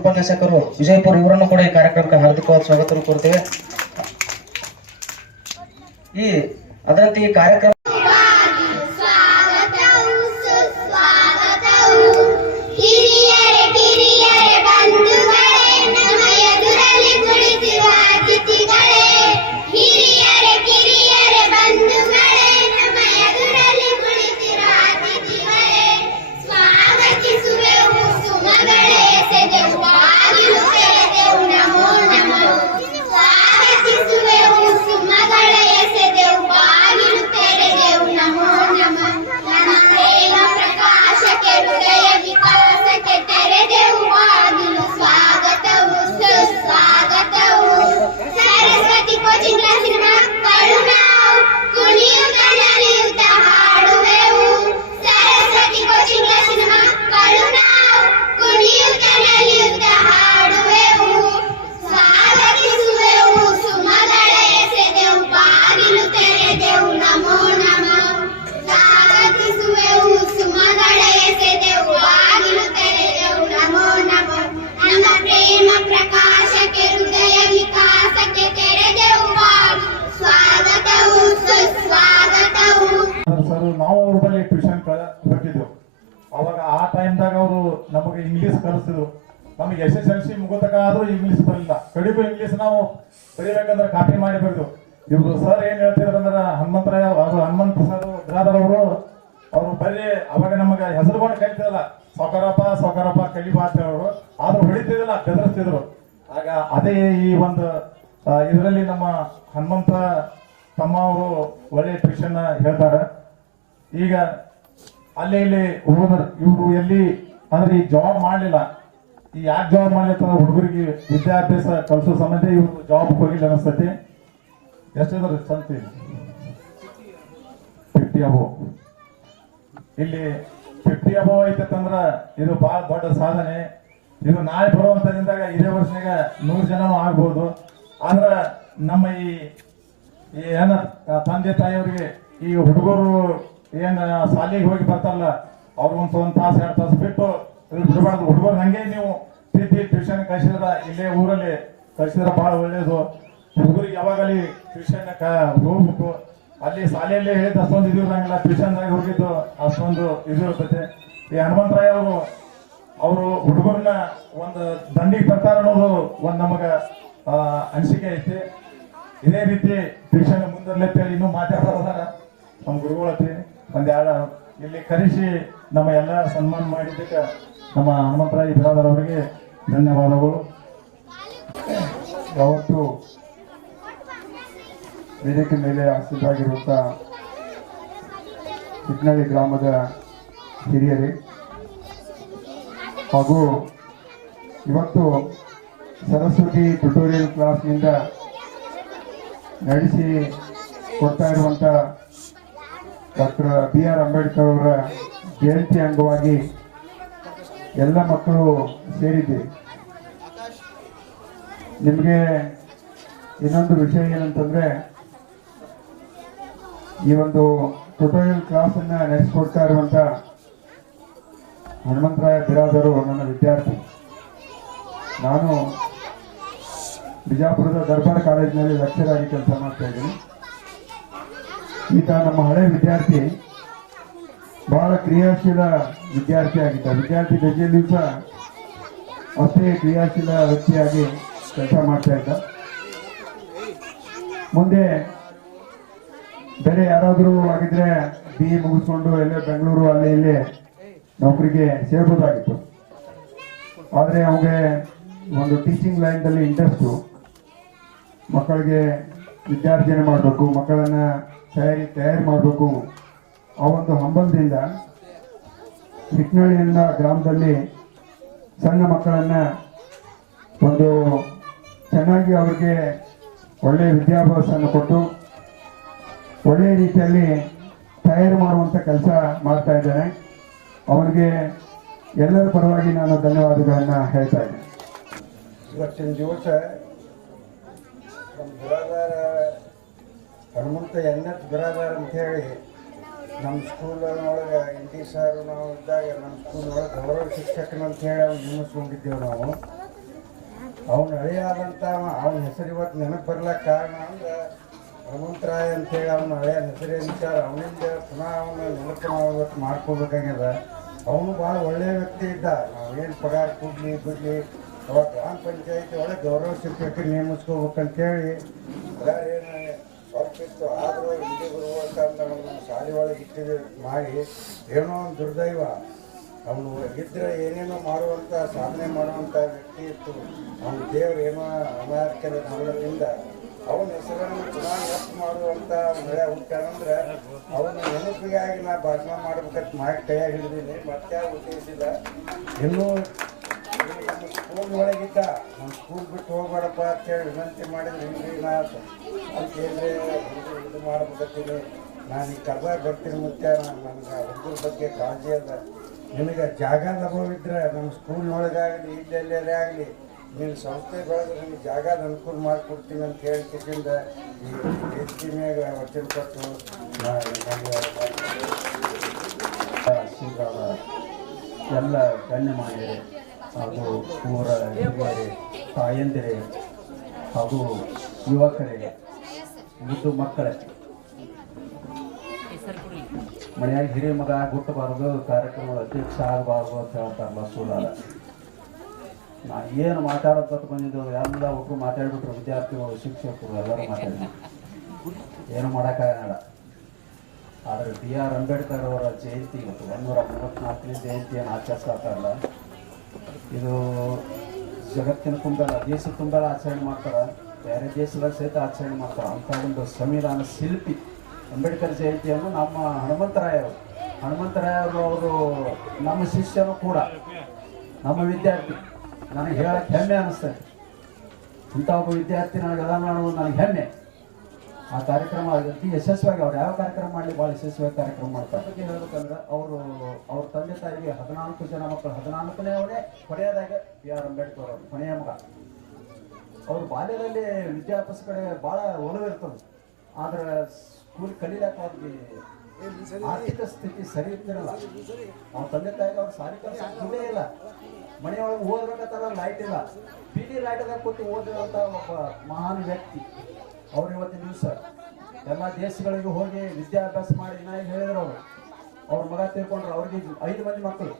ಉಪನ್ಯಾಸಕರು ವಿಜಯಪುರ ಇವರನ್ನು ಕೂಡ ಈ ಕಾರ್ಯಕ್ರಮಕ್ಕೆ ಹಾರ್ದಿಕವಾದ ಸ್ವಾಗತ ಕೋರ್ತೇವೆ. ಈ ಅದರಂತೆ ಈ ಕಾರ್ಯಕ್ರಮ ಟೈಮ್ದಾಗ ಅವರು ನಮಗೆ ಇಂಗ್ಲೀಷ್ ಕಲಿಸಿದ್ರು. ನಮಗೆ ಎಸ್ ಎಸ್ ಎಲ್ ಸಿ ಆದ್ರೂ ಇಂಗ್ಲೀಷ್ ಬರಲಿಲ್ಲ. ಕಡಿಮೆ ಇಂಗ್ಲೀಷ್ ನಾವು ಬರೀಬೇಕಂದ್ರೆ ಕಾಪಿ ಮಾಡಿ ಇವ್ರು ಸರ್ ಏನು ಹೇಳ್ತಿದ್ರು ಅಂದ್ರೆ ಹನುಮಂತರಾಯ ಅವರು ಹನುಮಂತ ಸರ್ ಅವರು ಅವರು ಬರೀ ಅವಾಗ ನಮಗೆ ಹೆಸರುಕೊಂಡು ಕಲಿತಿರಲ್ಲ. ಸೌಕರಪ್ಪ ಸೌಕರಪ್ಪ, ಕಲಿಬಾ ಅಂತ ಹೇಳೋರು. ಆದ್ರೂ ಹೊಡಿತಿದಿಲ್ಲ ಬೆದರಿಸ್ತಿದ್ರು. ಆಗ ಅದೇ ಈ ಒಂದು ಇದರಲ್ಲಿ ನಮ್ಮ ಹನುಮಂತ ತಮ್ಮ ಅವರು ಒಳ್ಳೆ ಟ್ಯೂಷನ್ ಹೇಳ್ತಾರೆ. ಈಗ ಅಲ್ಲಿ ಇಲ್ಲಿ ಹುಡುಗರು, ಇವರು ಎಲ್ಲಿ ಅಂದ್ರೆ ಈ ಜಾಬ್ ಮಾಡಲಿಲ್ಲ. ಈ ಯಾಕೆ ಜಾಬ್ ಮಾಡ್ಲಿತ್ತ ಹುಡುಗರಿಗೆ ವಿದ್ಯಾಭ್ಯಾಸ ಕಲಿಸೋ ಸಂಬಂಧ ಇವರು ಜಾಬ್ ಹೋಗಿಲ್ಲ ಅನಿಸ್ತತಿ. ಎಷ್ಟಿದ್ರು ಸಂತಿ? ಫಿಫ್ಟಿ ಅಬೋ ಇಲ್ಲಿ ಫಿಫ್ಟಿ ಅಬೋ ಐತಂದ್ರ ಇದು ಬಹಳ ದೊಡ್ಡ ಸಾಧನೆ. ಇದು ನಾಳೆ ಬರುವಂತ ಇದೇ ವರ್ಷನಾಗ ನೂರು ಜನನು ಆಗ್ಬೋದು. ಆದ್ರ ನಮ್ಮ ಈ ಏನ ತಂದೆ ತಾಯಿಯವರಿಗೆ ಈ ಹುಡುಗರು ಏನ್ ಶಾಲೆಗೆ ಹೋಗಿ ಬರ್ತಾರಲ್ಲ ಅವ್ರಿಗೊಂದು ಒಂದ್ ತಾಸು, ಎರಡು ತಾಸು ಬಿಟ್ಟು ಬಿಡಬಾರ್ದು. ಹುಡುಗರು ಹಂಗೆ ನೀವು ಪ್ರೀತಿ ಟ್ಯೂಷನ್ ಕಳಿಸಿದ್ರ, ಇಲ್ಲೇ ಊರಲ್ಲಿ ಕಳಿಸಿದ್ರೆ ಬಹಳ ಒಳ್ಳೇದು. ಹುಡುಗರಿಗೆ ಯಾವಾಗಲಿ ಟ್ಯೂಷನ್ ಹೋಗ್ಬಿಟ್ಟು ಅಲ್ಲಿ ಶಾಲೆಯಲ್ಲಿ ಹೇಳಿದ ಅಷ್ಟೊಂದು ಇದು ಇರಂಗಿಲ್ಲ ಟ್ಯೂಷನ್ದಾಗ ಹೋಗಿದ್ದು ಅಷ್ಟೊಂದು ಇದು ಇರ್ತೈತೆ. ಈ ಹನುಮಂತರಾಯ ಅವರು ಅವರು ಹುಡುಗರನ್ನ ಒಂದು ದಂಡಿಗೆ ತರ್ತಾರ ಅನ್ನೋದು ಒಂದು ನಮಗ ಅನಿಸಿಕೆ ಐತಿ. ಇದೇ ರೀತಿ ಟ್ಯೂಷನ್ ಮುಂದರ್ಲೆತ್ತೇಳಿ ಇನ್ನೂ ಮಾತಾಡೋದಾರ ನಮ್ಮ ಗುರುಗಳತಿ ಒಂದೆರಡು ಇಲ್ಲಿ ಕರೆಸಿ ನಮ್ಮ ಎಲ್ಲ ಸನ್ಮಾನ ಮಾಡಿದ್ದಕ್ಕೆ ನಮ್ಮ ಹನುಮಂತರಾಯ ಬಿರಾದರ್ ಅವರಿಗೆ ಧನ್ಯವಾದಗಳು. ಯಾವತ್ತು ವೇದಿಕೆ ಮೇಲೆ ಆಸೀನರಾಗಿರುವಂಥ ಚಿಕ್ಕನಳ್ಳಿ ಗ್ರಾಮದ ಹಿರಿಯರೇ, ಹಾಗೂ ಇವತ್ತು ಸರಸ್ವತಿ ಟ್ಯುಟೋರಿಯಲ್ ಕ್ಲಾಸ್ನಿಂದ ನಡೆಸಿ ಕೊಡ್ತಾ ಇರುವಂಥ ಡಾಕ್ಟರ್ ಬಿ ಆರ್ ಅಂಬೇಡ್ಕರ್ ಅವರ ಜಯಂತಿ ಅಂಗವಾಗಿ ಎಲ್ಲ ಮಕ್ಕಳು ಸೇರಿದ್ದೀವಿ ನಿಮಗೆ ಇನ್ನೊಂದು ವಿಷಯ ಏನಂತಂದ್ರೆ, ಈ ಒಂದು ಟ್ಯುಟೋರಿಯಲ್ ಕ್ಲಾಸ್ ಅನ್ನ ಇರುವಂಥ ಹನುಮಂತರಾಯ ಬಿರಾದರು ನನ್ನ ವಿದ್ಯಾರ್ಥಿ. ನಾನು ಬಿಜಾಪುರದ ದರ್ಬಾರ್ ಕಾಲೇಜಿನಲ್ಲಿ ಲೆಕ್ಚರ್ ಆಗಿ ಕೆಲಸ ಮಾಡ್ತಾ ಇದ್ದೀನಿ. ಈತ ನಮ್ಮ ಹಳೆ ವಿದ್ಯಾರ್ಥಿ, ಬಹಳ ಕ್ರಿಯಾಶೀಲ ವಿದ್ಯಾರ್ಥಿ ಆಗಿದ್ದ. ವಿದ್ಯಾರ್ಥಿ ದರ್ಜೆಯಲ್ಲಿಯೂ ಸಹ ಅಷ್ಟೇ ಕ್ರಿಯಾಶೀಲ ವ್ಯಕ್ತಿಯಾಗಿ ಕೆಲಸ ಮಾಡ್ತಾ ಇದ್ದ. ಮುಂದೆ ಬೇರೆ ಯಾರಾದರೂ ಆಗಿದ್ರೆ ಬಿ ಎ ಮುಗಿಸ್ಕೊಂಡು ಎಲ್ಲೇ ಬೆಂಗಳೂರು ಅಲ್ಲಿ ಇಲ್ಲಿ ನೌಕರಿಗೆ ಸೇರ್ಬೋದಾಗಿತ್ತು. ಆದರೆ ಅವನಿಗೆ ಒಂದು ಟೀಚಿಂಗ್ ಲೈನ್ದಲ್ಲಿ ಇಂಟ್ರೆಸ್ಟು ಮಕ್ಕಳಿಗೆ ವಿದ್ಯಾರ್ಜನೆ ಮಾಡಬೇಕು, ಮಕ್ಕಳನ್ನ ತಯಾರಿ ತಯಾರು ಮಾಡಬೇಕು. ಆ ಒಂದು ಹಂಬಲದಿಂದ ಚಿಕ್ಕನಹಳ್ಳಿಯಿಂದ ಗ್ರಾಮದಲ್ಲಿ ಸಣ್ಣ ಮಕ್ಕಳನ್ನು ಒಂದು ಚೆನ್ನಾಗಿ ಅವರಿಗೆ ಒಳ್ಳೆಯ ವಿದ್ಯಾಭ್ಯಾಸವನ್ನು ಕೊಟ್ಟು ಒಳ್ಳೆಯ ರೀತಿಯಲ್ಲಿ ತಯಾರು ಮಾಡುವಂಥ ಕೆಲಸ ಮಾಡ್ತಾ ಇದ್ದಾನೆ. ಅವನಿಗೆ ಎಲ್ಲರ ಪರವಾಗಿ ನಾನು ಧನ್ಯವಾದಗಳನ್ನು ಹೇಳ್ತಾ ಇದ್ದೇನೆ. ಇವತ್ತಿನ ದಿವಸ ಹನುಮಂತ ಎಚ್ ಬಿರಾದಾರ ಅಂತ ಹೇಳಿ ನಮ್ಮ ಸ್ಕೂಲೊಳಗೆ ಹಿಂದಿ ಸರ್ ನಾವು ಇದ್ದಾಗ ನಮ್ಮ ಸ್ಕೂಲ್ನೊಳಗೆ ಗೌರವ ಶಿಕ್ಷಕನ ಅಂತ ಹೇಳಿ ಅವ್ನು ನೇಮಿಸ್ಕೊಂಡಿದ್ದೇವೆ ನಾವು. ಅವನು ಹಳೆಯಾದಂಥ ಅವನ ಹೆಸರು ಇವತ್ತು ನೆನಪು ಬರ್ಲಕ್ಕೆ ಕಾರಣ ಅಂದ್ರೆ ಹನುಮಂತರಾಯ ಅಂತೇಳಿ ಅವನ ಹಳೆಯ ಹೆಸರು ಏನಿದ್ದಾರೆ ಅವನಿಂದ ಪುನಃ ಅವನ ನೆನಪು ನಾವು ಇವತ್ತು ಮಾಡ್ಕೋಬೇಕಾಗ್ಯದ ಅವನು ಭಾಳ ಒಳ್ಳೆಯ ವ್ಯಕ್ತಿ ಇದ್ದ. ನಾವೇನು ಪಗಾರ ಕೊಡಲಿ, ಬಿಡಲಿ ಅವಾಗ ಗ್ರಾಮ ಪಂಚಾಯತಿ ಒಳಗೆ ಗೌರವ ಶಿಕ್ಷಕರು ನೇಮಿಸ್ಕೋಬೇಕಂತೇಳಿ. ಏನು ಇತ್ತು ಆದರೂ ಇಲ್ಲಿ ಬರುವಂತ ನಮ್ಮ ಶಾಲೆ ಒಳಗೆ ಇಟ್ಟಿದ್ದು ಮಾಡಿ, ಏನೋ ಒಂದು ದುರ್ದೈವ. ಅವನು ಇದ್ರೆ ಏನೇನೋ ಮಾಡುವಂಥ ಸಾಧನೆ ಮಾಡುವಂಥ ವ್ಯಕ್ತಿ ಇತ್ತು. ಅವನ ದೇವರು ಏನೋ ಅನಾರೋಗ್ಯದ ಮಾಡೋದ್ರಿಂದ ಅವನ ಹೆಸರನ್ನು ಪುನಃ ಎಷ್ಟು ಮಾಡುವಂಥ ಮಳೆ ಹುಟ್ಟಾನಂದ್ರೆ ಅವನ ನೆನಪಿಗಾಗಿ ನಾ ಭಾಷಣ ಮಾಡ್ಬೇಕಂತ ಮಾಡಿ ಕೈಯಾಗಿ ಹಿಡಿದೀನಿ. ಮತ್ತೆ ಉದ್ದೇಶಿಸಿದ ಇನ್ನೂ ಸ್ಕೂಲ್ ಒಳಗಿದ್ದ ನಮ್ಮ ಸ್ಕೂಲ್ ಬಿಟ್ಟು ಹೋಗ್ಬೇಡಪ್ಪ ಅಂತೇಳಿ ವಿನಂತಿ ಮಾಡಿದ್ರೆ ಹಿಂಗೆ ನಾ ಹೇಳಿದ್ರೆ ಇದು ಮಾಡ್ಬೇಕತ್ತೀನಿ ನಾನು ಈಗ ಕರ್ದಾಗ ಬರ್ತೀನಿ ಮತ್ತೆ ನನಗೆ ಹುಡುಗರ ಬಗ್ಗೆ ಕಾಳಜಿ ಅದ. ನಿನಗೆ ಅಭಾವ ಇದ್ರೆ ನಮ್ಮ ಸ್ಕೂಲ್ನೊಳಗಾಗಲಿ ಇಲ್ಲೆಲ್ಲೇ ಆಗಲಿ, ನೀನು ಸಂಸ್ಥೆ ಬೆಳೆದ್ರೆ ಜಾಗ ಅನುಕೂಲ ಮಾಡಿಕೊಡ್ತೀನಿ ಅಂತ ಹೇಳ್ತಿದ್ದಿಂದ ಈ ವೇದಿಕೆ ಮ್ಯಾಗ ವಚನ ಕೊಟ್ಟು ಎಲ್ಲ ಗಣ್ಯ ಗಣ್ಯಮಾನ್ಯರೇ ಹಾಗೂ ಊರ ಹಿರಿಯರೇ, ತಾಯಂದಿರೇ ಹಾಗೂ ಯುವಕರೇ, ಮುದ್ದು ಮಕ್ಕಳೇ. ಮನೆಯಾಗ ಹಿರಿಯ ಮಗ ಗುಟ್ಟಬಾರದು ಕಾರ್ಯಕ್ರಮದ ಅಧ್ಯಕ್ಷ ಆಗಬಾರದು ಅಂತ ಹೇಳ್ತಾರಲ್ಲ ಸುಳ್ಳಾರ ನಾ ಏನು ಮಾತಾಡೋದಕ್ಕೆ ಬಂದಿದ್ದು, ಎಲ್ಲ ಒಬ್ಬರು ಮಾತಾಡ್ಬಿಟ್ರು, ವಿದ್ಯಾರ್ಥಿಗಳು, ಶಿಕ್ಷಕರು, ಎಲ್ಲರೂ ಮಾತಾಡಿದ್ರು ಏನು ಮಾಡೋಕ್ಕಾಗಲ್ಲ ಆದರೆ ಬಿ ಆರ್ ಅಂಬೇಡ್ಕರ್ ಅವರ ಜಯಂತಿ ಇವತ್ತು, ಒಂದೂರ ಮೂವತ್ತ್ನಾಲ್ಕನೇ ಜಯಂತಿಯನ್ನು ಆಚರಿಸ್ತಾರಲ್ಲ ಇದು ಜಗತ್ತಿನ ತುಂಬೆಲ್ಲ ದೇಶ ತುಂಬೆಲ್ಲ ಆಚರಣೆ ಮಾಡ್ತಾರೆ. ಬೇರೆ ದೇಶದಾಗ ಸಹಿತ ಆಚರಣೆ ಮಾಡ್ತಾರೆ. ಅಂಥ ಒಂದು ಸಂವಿಧಾನ ಶಿಲ್ಪಿ ಅಂಬೇಡ್ಕರ್ ಜಯಂತಿಯನ್ನು ನಮ್ಮ ಹನುಮಂತರಾಯ ಅವರು ಹನುಮಂತರಾಯ ಅವರು ಅವರು ನಮ್ಮ ಶಿಷ್ಯನು ಕೂಡ, ನಮ್ಮ ವಿದ್ಯಾರ್ಥಿ, ನನಗೆ ಹೇಳಕ್ಕೆ ಹೆಮ್ಮೆ ಅನ್ನಿಸ್ತದೆ ಇಂಥ ಒಬ್ಬ ವಿದ್ಯಾರ್ಥಿ ನನಗೆ ಅದ ನಾನು ನನಗೆ ಹೆಮ್ಮೆ. ಆ ಕಾರ್ಯಕ್ರಮ ಅತಿ ಯಶಸ್ವಿಯಾಗಿ ಅವ್ರು ಯಾವ ಕಾರ್ಯಕ್ರಮ ಮಾಡಲಿ, ಭಾಳ ಯಶಸ್ವಿಯಾಗಿ ಕಾರ್ಯಕ್ರಮ ಮಾಡ್ತಾರೆ. ಬಗ್ಗೆ ಹೇಳ್ಬೇಕಂದ್ರೆ ಅವರು, ಅವ್ರ ತಂದೆ ತಾಯಿಗೆ ಹದಿನಾಲ್ಕು ಜನ ಮಕ್ಕಳು ಹದಿನಾಲ್ಕನೇ ಅವರೇ ಕೊನೆಯದಾಗೆ ಬಿ ಆರ್ ಅಂಬೇಡ್ಕರ್ ಅವರು, ಕೊನೆಯ ಮಗ. ಅವ್ರ ಬಾಲ್ಯದಲ್ಲಿ ವಿದ್ಯಾಭ್ಯಾಸ ಕಡೆ ಭಾಳ ಒಲವಿರ್ತದೆ ಆದ್ರೆ ಸ್ಕೂಲ್ ಕಲೀಲಕ್ಕೆ ಅವ್ರಿಗೆ ಆರ್ಥಿಕ ಸ್ಥಿತಿ ಸರಿ ಇರ್ತಿರಲ್ಲ. ಅವ್ರ ತಂದೆ ತಾಯಿಗೆ ಅವ್ರ ಸಾರಿ ಕೆಲಸ ಇಲ್ಲ. ಮನೆಯೊಳಗೆ ಓದ್ಬೇಕಂತಾರ ಲೈಟ್ ಇಲ್ಲ. ಬೀದಿ ಲೈಟ್ ಕೊಟ್ಟು ಓದಿರುವಂಥ ಒಬ್ಬ ಮಹಾನ್ ವ್ಯಕ್ತಿ. ಅವ್ರು ಇವತ್ತಿನ ದಿವಸ ಎಲ್ಲ ದೇಶಗಳಿಗೆ ಹೋಗಿ ವಿದ್ಯಾಭ್ಯಾಸ ಮಾಡಿ ಏನಾಗಿ ಹೇಳಿದ್ರು. ಅವರು ಅವ್ರ ಮಗ ತಿಳ್ಕೊಂಡ್ರು, ಅವ್ರಿಗೆ ಐದು ಮಂದಿ ಮಕ್ಕಳು.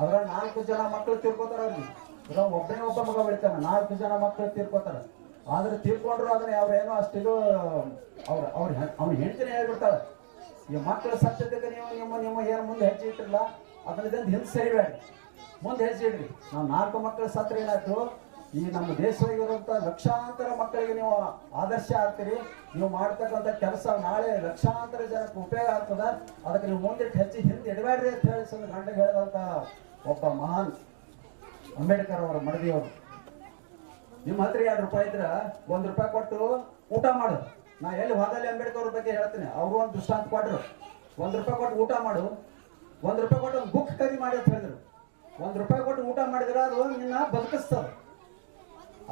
ಅದರ ನಾಲ್ಕು ಜನ ಮಕ್ಕಳು ತಿಳ್ಕೊತಾರ ಅವ್ರಿಗೆ ಒಬ್ಬನೇ ಒಬ್ಬ ಮಗ ಬೆಳಿತಾನೆ, ನಾಲ್ಕು ಜನ ಮಕ್ಕಳು ತೀರ್ಕೋತಾರ ಆದ್ರೆ ತೀರ್ಕೊಂಡ್ರು ಅದನ್ನ ಅವ್ರೇನೋ ಅಷ್ಟಿದು ಅವ್ರ ಅವ್ರ ಅವ್ನ ಹೆಂಡತಿನೇ ಹೇಳ್ಬಿಡ್ತಾಳೆ. ಈ ಮಕ್ಕಳ ಸತ್ಯತೆಗೆ ನೀವು ನಿಮ್ಮ ನಿಮ್ಮ ಏನು ಮುಂದೆ ಹೆಜ್ಜೆ ಇಟ್ಟಿರಲ್ಲ ಅದರಿಂದ ಹಿಂದೆ ಸರಿಬೇಡಿ ಮುಂದೆ ಹೆಜ್ಜೆ ಇಡ್ರಿ. ನಾವು ನಾಲ್ಕು ಮಕ್ಕಳ ಸತ್ರ ಏನಾಯ್ತು? ಈ ನಮ್ಮ ದೇಶದಲ್ಲಿರುವಂತ ಲಕ್ಷಾಂತರ ಮಕ್ಕಳಿಗೆ ನೀವು ಆದರ್ಶ ಆಗ್ತೀರಿ ನೀವು ಮಾಡ್ತಕ್ಕಂಥ ಕೆಲಸ ನಾಳೆ ಲಕ್ಷಾಂತರ ಜನಕ್ಕೆ ಉಪಯೋಗ ಆಗ್ತದ. ಅದಕ್ಕೆ ನೀವು ಮುಂದಿಟ್ಟು ಹೆಚ್ಚು ಹಿಂದೆ ಇಡಬೇಡ್ರಿ ಅಂತ ಹೇಳಿ ಸಂದ ಗಂಡ ಹೇಳಿದಂತ ಒಬ್ಬ ಮಹಾನ್ ಅಂಬೇಡ್ಕರ್ ಅವರ ಮಡದಿಯವರು ನಿಮ್ಮ ಹತ್ರ ಎರಡು ರೂಪಾಯಿ ಇದ್ರ ಒಂದ್ ರೂಪಾಯಿ ಕೊಟ್ಟು ಊಟ ಮಾಡು. ನಾ ಎಲ್ಲಿ ಹೋದಲ್ಲಿ ಅಂಬೇಡ್ಕರ್ ಅವ್ರ ಬಗ್ಗೆ ಹೇಳ್ತೀನಿ. ಅವರು ಒಂದು ದೃಷ್ಟಾಂತ ಕೊಟ್ರು. ಒಂದ್ ರೂಪಾಯಿ ಕೊಟ್ಟು ಊಟ ಮಾಡು. ಒಂದ್ ರೂಪಾಯಿ ಕೊಟ್ಟು ಒಂದು ಬುಕ್ ಖರೀದಿ ಮಾಡಿ ಅಂತ ಹೇಳಿದ್ರು. ಒಂದ್ ರೂಪಾಯಿ ಕೊಟ್ಟು ಊಟ ಮಾಡಿದ್ರೆ ಅದು ನಿನ್ನ ಬದುಕಿಸ್ತದ.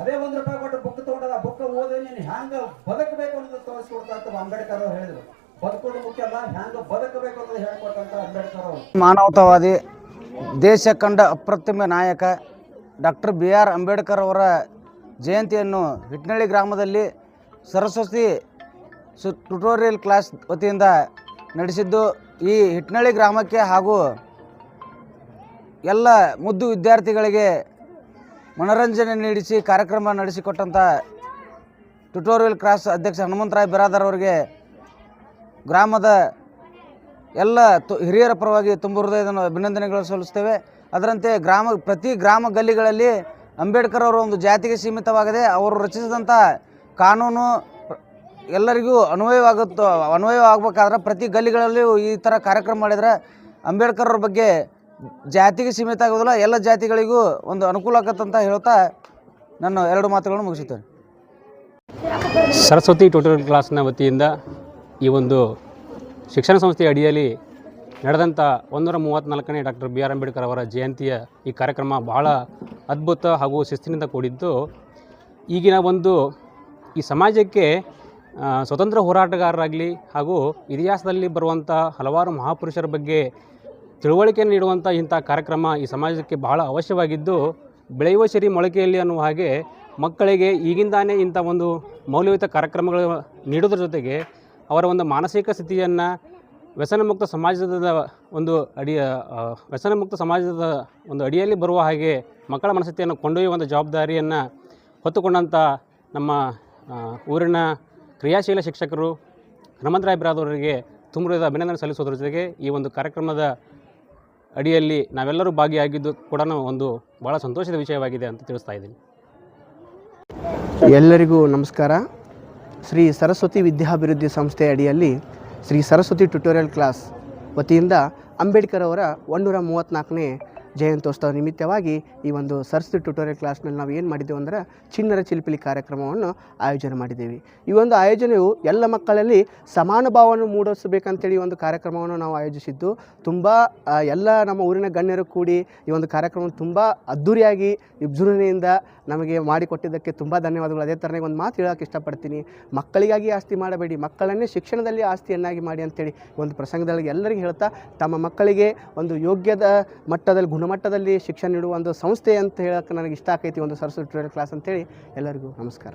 ಅದೇ ಒಂದ್ ರೂಪಾಯಿ ಕೊಟ್ಟು ಬುಕ್ ತಗೊಂಡದ ಬುಕ್ ಓದಿ ನೀನು ಹ್ಯಾಂಗ ಬದುಕಬೇಕು ಅನ್ನೋದು ತೋರಿಸ್ಕೊಡ್ತಾ ಅಂತ ಅಂಬೇಡ್ಕರ್ ಅವ್ರು ಹೇಳಿದ್ರು. ಬದುಕೋದು ಮುಖ್ಯ ಅಲ್ಲ, ಹ್ಯಾಂಗ ಬದುಕಬೇಕು ಅನ್ನೋದು ಹೇಳ್ಕೊಟ್ಟಂತ ಅಂಬೇಡ್ಕರ್ ಅವರು. ಮಾನವತಾವಾದಿ ದೇಶ ಕಂಡ ಅಪ್ರತಿಮ ನಾಯಕ ಡಾಕ್ಟರ್ ಬಿ ಆರ್ ಅಂಬೇಡ್ಕರ್ ಅವರ ಜಯಂತಿಯನ್ನು ಹಿಟ್ನಳ್ಳಿ ಗ್ರಾಮದಲ್ಲಿ ಸರಸ್ವತಿ ಸು ಟ್ಯುಟೋರಿಯಲ್ ಕ್ಲಾಸ್ ವತಿಯಿಂದ ನಡೆಸಿದ್ದು. ಈ ಹಿಟ್ನಳ್ಳಿ ಗ್ರಾಮಕ್ಕೆ ಹಾಗೂ ಎಲ್ಲ ಮುದ್ದು ವಿದ್ಯಾರ್ಥಿಗಳಿಗೆ ಮನೋರಂಜನೆ ನೀಡಿಸಿ ಕಾರ್ಯಕ್ರಮ ನಡೆಸಿಕೊಟ್ಟಂಥ ಟ್ಯುಟೋರಿಯಲ್ ಕ್ರಾಸ್ ಅಧ್ಯಕ್ಷ ಹನುಮಂತರಾಯ್ ಬಿರಾದರ್ ಅವರಿಗೆ ಗ್ರಾಮದ ಎಲ್ಲ ಹಿರಿಯರ ಪರವಾಗಿ ತುಂಬ ಹೃದಯದ ಅಭಿನಂದನೆಗಳು ಸಲ್ಲಿಸ್ತೇವೆ. ಅದರಂತೆ ಗ್ರಾಮ, ಪ್ರತಿ ಗ್ರಾಮ ಗಲ್ಲಿಗಳಲ್ಲಿ ಅಂಬೇಡ್ಕರ್ ಅವರು ಒಂದು ಜಾತಿಗೆ ಸೀಮಿತವಾಗದೆ ಅವರು ರಚಿಸಿದಂಥ ಕಾನೂನು ಎಲ್ಲರಿಗೂ ಅನ್ವಯವಾಗುತ್ತೋ, ಅನ್ವಯವಾಗಬೇಕಾದ್ರೆ ಪ್ರತಿ ಗಲ್ಲಿಗಳಲ್ಲಿಯೂ ಈ ಥರ ಕಾರ್ಯಕ್ರಮ ಮಾಡಿದರೆ ಅಂಬೇಡ್ಕರ್ ಅವ್ರ ಬಗ್ಗೆ ಜಾತಿಗೆ ಸೀಮಿತ ಆಗೋದಿಲ್ಲ, ಎಲ್ಲ ಜಾತಿಗಳಿಗೂ ಒಂದು ಅನುಕೂಲ ಆಗತ್ತಂತ ಹೇಳ್ತಾ ನನ್ನ ಎರಡು ಮಾತುಗಳನ್ನು ಮುಗಿಸುತ್ತೇನೆ. ಸರಸ್ವತಿ ಟ್ಯೂಟೋರಿಯಲ್ ಕ್ಲಾಸ್ನ ವತಿಯಿಂದ ಈ ಒಂದು ಶಿಕ್ಷಣ ಸಂಸ್ಥೆಯ ಅಡಿಯಲ್ಲಿ ನಡೆದಂಥ ಒಂದೂರ ಮೂವತ್ತ್ನಾಲ್ಕನೇ ಡಾಕ್ಟರ್ ಬಿ ಆರ್ ಅಂಬೇಡ್ಕರ್ ಅವರ ಜಯಂತಿಯ ಈ ಕಾರ್ಯಕ್ರಮ ಬಹಳ ಅದ್ಭುತ ಹಾಗೂ ಶಿಸ್ತಿನಿಂದ ಕೂಡಿದ್ದು. ಈಗಿನ ಒಂದು ಈ ಸಮಾಜಕ್ಕೆ ಸ್ವತಂತ್ರ ಹೋರಾಟಗಾರರಾಗಲಿ ಹಾಗೂ ಇತಿಹಾಸದಲ್ಲಿ ಬರುವಂಥ ಹಲವಾರು ಮಹಾಪುರುಷರ ಬಗ್ಗೆ ತಿಳುವಳಿಕೆಯನ್ನು ನೀಡುವಂಥ ಇಂಥ ಕಾರ್ಯಕ್ರಮ ಈ ಸಮಾಜಕ್ಕೆ ಬಹಳ ಅವಶ್ಯವಾಗಿದ್ದು, ಬೆಳೆಯುವ ಶರಿ ಮೊಳಕೆಯಲ್ಲಿ ಅನ್ನುವ ಹಾಗೆ ಮಕ್ಕಳಿಗೆ ಈಗಿಂದಾನೇ ಇಂಥ ಒಂದು ಮೌಲ್ಯಯುತ ಕಾರ್ಯಕ್ರಮಗಳು ನೀಡೋದ್ರ ಜೊತೆಗೆ ಅವರ ಒಂದು ಮಾನಸಿಕ ಸ್ಥಿತಿಯನ್ನು ವ್ಯಸನಮುಕ್ತ ಸಮಾಜದ ಒಂದು ಅಡಿಯ ವ್ಯಸನಮುಕ್ತ ಸಮಾಜದ ಒಂದು ಅಡಿಯಲ್ಲಿ ಬರುವ ಹಾಗೆ ಮಕ್ಕಳ ಮನಸ್ಥಿತಿಯನ್ನು ಕೊಂಡೊಯ್ಯುವ ಒಂದು ಜವಾಬ್ದಾರಿಯನ್ನು ಹೊತ್ತುಕೊಂಡಂಥ ನಮ್ಮ ಊರಿನ ಕ್ರಿಯಾಶೀಲ ಶಿಕ್ಷಕರು ಹನುಮಂತರಾಯ ಬಿರಾದವರಿಗೆ ತುಂಬ ಅಭಿನಂದನೆ ಸಲ್ಲಿಸೋದ್ರ ಜೊತೆಗೆ ಈ ಒಂದು ಕಾರ್ಯಕ್ರಮದ ಅಡಿಯಲ್ಲಿ ನಾವೆಲ್ಲರೂ ಭಾಗಿಯಾಗಿದ್ದು ಕೂಡ ಒಂದು ಭಾಳ ಸಂತೋಷದ ವಿಷಯವಾಗಿದೆ ಅಂತ ತಿಳಿಸ್ತಾ ಇದ್ದೀನಿ. ಎಲ್ಲರಿಗೂ ನಮಸ್ಕಾರ. ಶ್ರೀ ಸರಸ್ವತಿ ವಿದ್ಯಾಭಿವೃದ್ಧಿ ಸಂಸ್ಥೆ ಅಡಿಯಲ್ಲಿ ಶ್ರೀ ಸರಸ್ವತಿ ಟ್ಯುಟೋರಿಯಲ್ ಕ್ಲಾಸ್ ವತಿಯಿಂದ ಅಂಬೇಡ್ಕರ್ ಅವರ ಒಂದೂರ ಮೂವತ್ತ್ನಾಲ್ಕನೇ ಜಯಂತ್ಯೋತ್ಸವ ನಿಮಿತ್ತವಾಗಿ ಈ ಒಂದು ಸರಸ್ವತಿ ಟ್ಯುಟೋರಿಯಲ್ ಕ್ಲಾಸ್ನಲ್ಲಿ ನಾವು ಏನು ಮಾಡಿದ್ದೇವೆ ಅಂದರೆ ಚಿನ್ನರ ಚಿಲಿಪಿಲಿ ಕಾರ್ಯಕ್ರಮವನ್ನು ಆಯೋಜನೆ ಮಾಡಿದ್ದೀವಿ. ಈ ಒಂದು ಆಯೋಜನೆಯು ಎಲ್ಲ ಮಕ್ಕಳಲ್ಲಿ ಸಮಾನ ಭಾವವನ್ನು ಮೂಡಿಸಬೇಕಂತೇಳಿ ಒಂದು ಕಾರ್ಯಕ್ರಮವನ್ನು ನಾವು ಆಯೋಜಿಸಿದ್ದು. ತುಂಬ ಎಲ್ಲ ನಮ್ಮ ಊರಿನ ಗಣ್ಯರು ಕೂಡಿ ಈ ಒಂದು ಕಾರ್ಯಕ್ರಮ ತುಂಬ ಅದ್ಧೂರಿಯಾಗಿ ವಿಜೃಂಭಣೆಯಿಂದ ನಮಗೆ ಮಾಡಿಕೊಟ್ಟಿದ್ದಕ್ಕೆ ತುಂಬ ಧನ್ಯವಾದಗಳು. ಅದೇ ಥರನೇ ಒಂದು ಮಾತು ಹೇಳೋಕ್ಕೆ ಇಷ್ಟಪಡ್ತೀನಿ. ಮಕ್ಕಳಿಗಾಗಿ ಆಸ್ತಿ ಮಾಡಬೇಡಿ. ಮಕ್ಕಳನ್ನೇ ಶಿಕ್ಷಣದಲ್ಲಿ ಆಸ್ತಿಯನ್ನಾಗಿ ಮಾಡಿ ಅಂತೇಳಿ ಒಂದು ಪ್ರಸಂಗದಲ್ಲಿ ಎಲ್ಲರಿಗೂ ಹೇಳ್ತಾ, ತಮ್ಮ ಮಕ್ಕಳಿಗೆ ಒಂದು ಯೋಗ್ಯದ ಮಟ್ಟದಲ್ಲಿ ಗುಣಮಟ್ಟದಲ್ಲಿ ಶಿಕ್ಷಣ ನೀಡುವ ಒಂದು ಸಂಸ್ಥೆ ಅಂತ ಹೇಳೋಕೆ ನನಗೆ ಇಷ್ಟ ಆಕೈತಿ, ಒಂದು ಸರಸ್ವತಿ ಟ್ಯೂಟೋರಿಯಲ್ ಕ್ಲಾಸ್ ಅಂತೇಳಿ ಎಲ್ಲರಿಗೂ ನಮಸ್ಕಾರ.